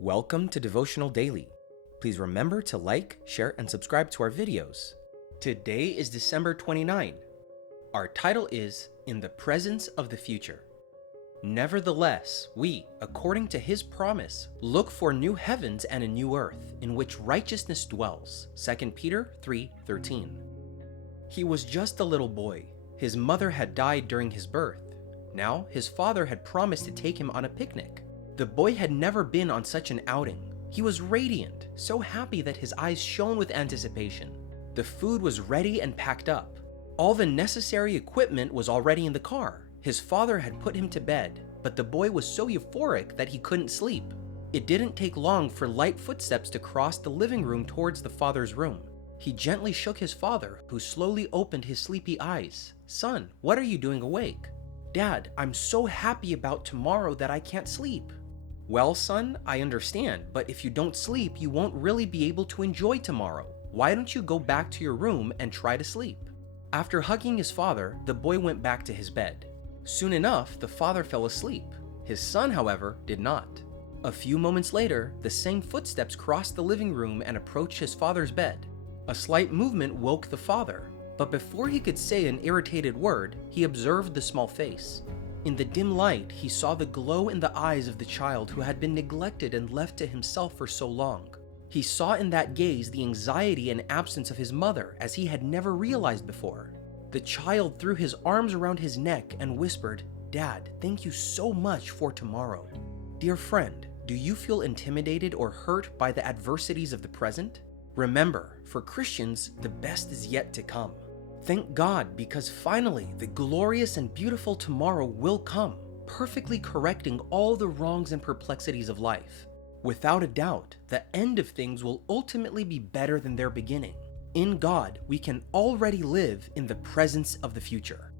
Welcome to Devotional Daily. Please remember to like, share, and subscribe to our videos. Today is December 29. Our title is In the Presence of the Future. Nevertheless, we, according to his promise, look for new heavens and a new earth, in which righteousness dwells. 2 Peter 3:13. He was just a little boy. His mother had died during his birth. Now, his father had promised to take him on a picnic. The boy had never been on such an outing. He was radiant, so happy that his eyes shone with anticipation. The food was ready and packed up. All the necessary equipment was already in the car. His father had put him to bed, but the boy was so euphoric that he couldn't sleep. It didn't take long for light footsteps to cross the living room towards the father's room. He gently shook his father, who slowly opened his sleepy eyes. "Son, what are you doing awake?" "Dad, I'm so happy about tomorrow that I can't sleep." "Well, son, I understand, but if you don't sleep, you won't really be able to enjoy tomorrow. Why don't you go back to your room and try to sleep?" After hugging his father, the boy went back to his bed. Soon enough, the father fell asleep. His son, however, did not. A few moments later, the same footsteps crossed the living room and approached his father's bed. A slight movement woke the father, but before he could say an irritated word, he observed the small face. In the dim light, he saw the glow in the eyes of the child who had been neglected and left to himself for so long. He saw in that gaze the anxiety and absence of his mother as he had never realized before. The child threw his arms around his neck and whispered, "Dad, thank you so much for tomorrow." Dear friend, do you feel intimidated or hurt by the adversities of the present? Remember, for Christians, the best is yet to come. Thank God, because finally the glorious and beautiful tomorrow will come, perfectly correcting all the wrongs and perplexities of life. Without a doubt, the end of things will ultimately be better than their beginning. In God, we can already live in the presence of the future.